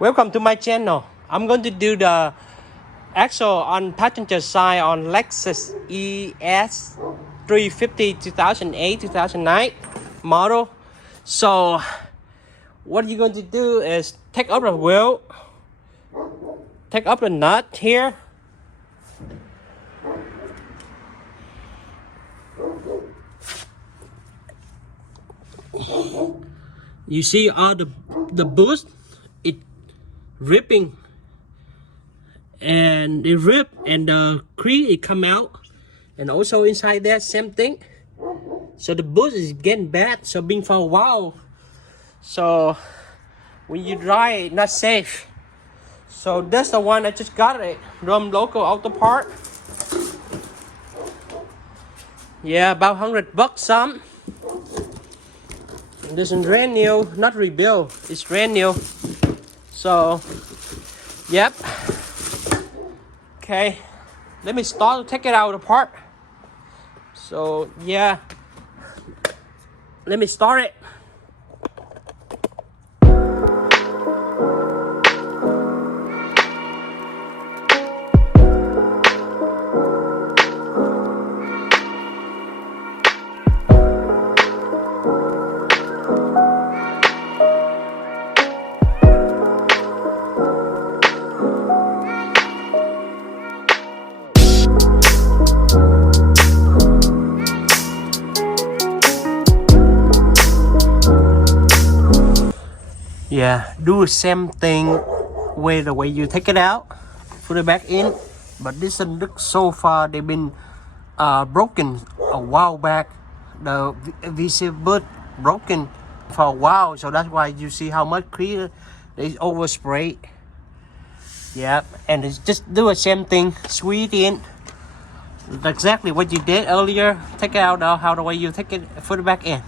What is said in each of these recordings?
Welcome to my channel. I'm going to do the axle on passenger side on Lexus es350 2008-2009 model. So what you're going to do is take up the wheel, take up the nut here. You see all the boost, it ripping, and it rip and the crease it come out, and also inside that same thing. So the boost is getting bad, so being for a while, so when you drive it not safe. So that's the one I just got it from local auto part. Yeah, about $100 some. This is brand new, not rebuilt, it's brand new. So yep. Okay, let me start to take it out apart. So yeah, let me start it. Yeah, do the same thing with the way you take it out, put it back in. But this look so far they've been broken a while back. The VC boot broken for a while, so that's why you see how much clear they overspray. Yeah, and it's just do the same thing, squeeze in exactly what you did earlier. Take it out now, how the way you take it, put it back in.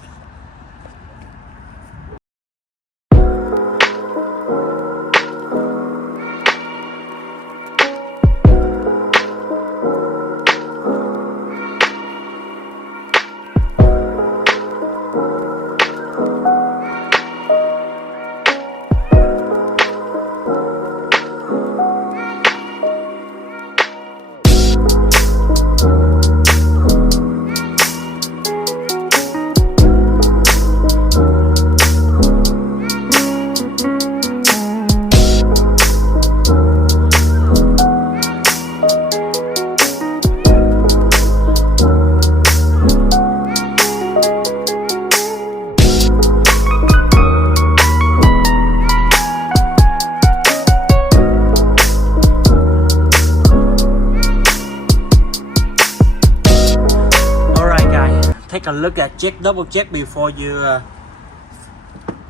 Take a look at double check before you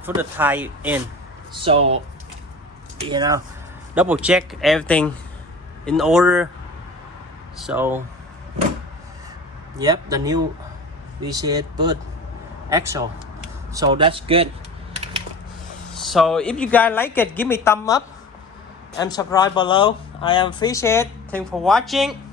put the tire in. So you know, double check everything in order. So yep, the new VC boot axle, so that's good. So if you guys like it, give me thumb up and subscribe below. I am Fish Head. Thanks for watching.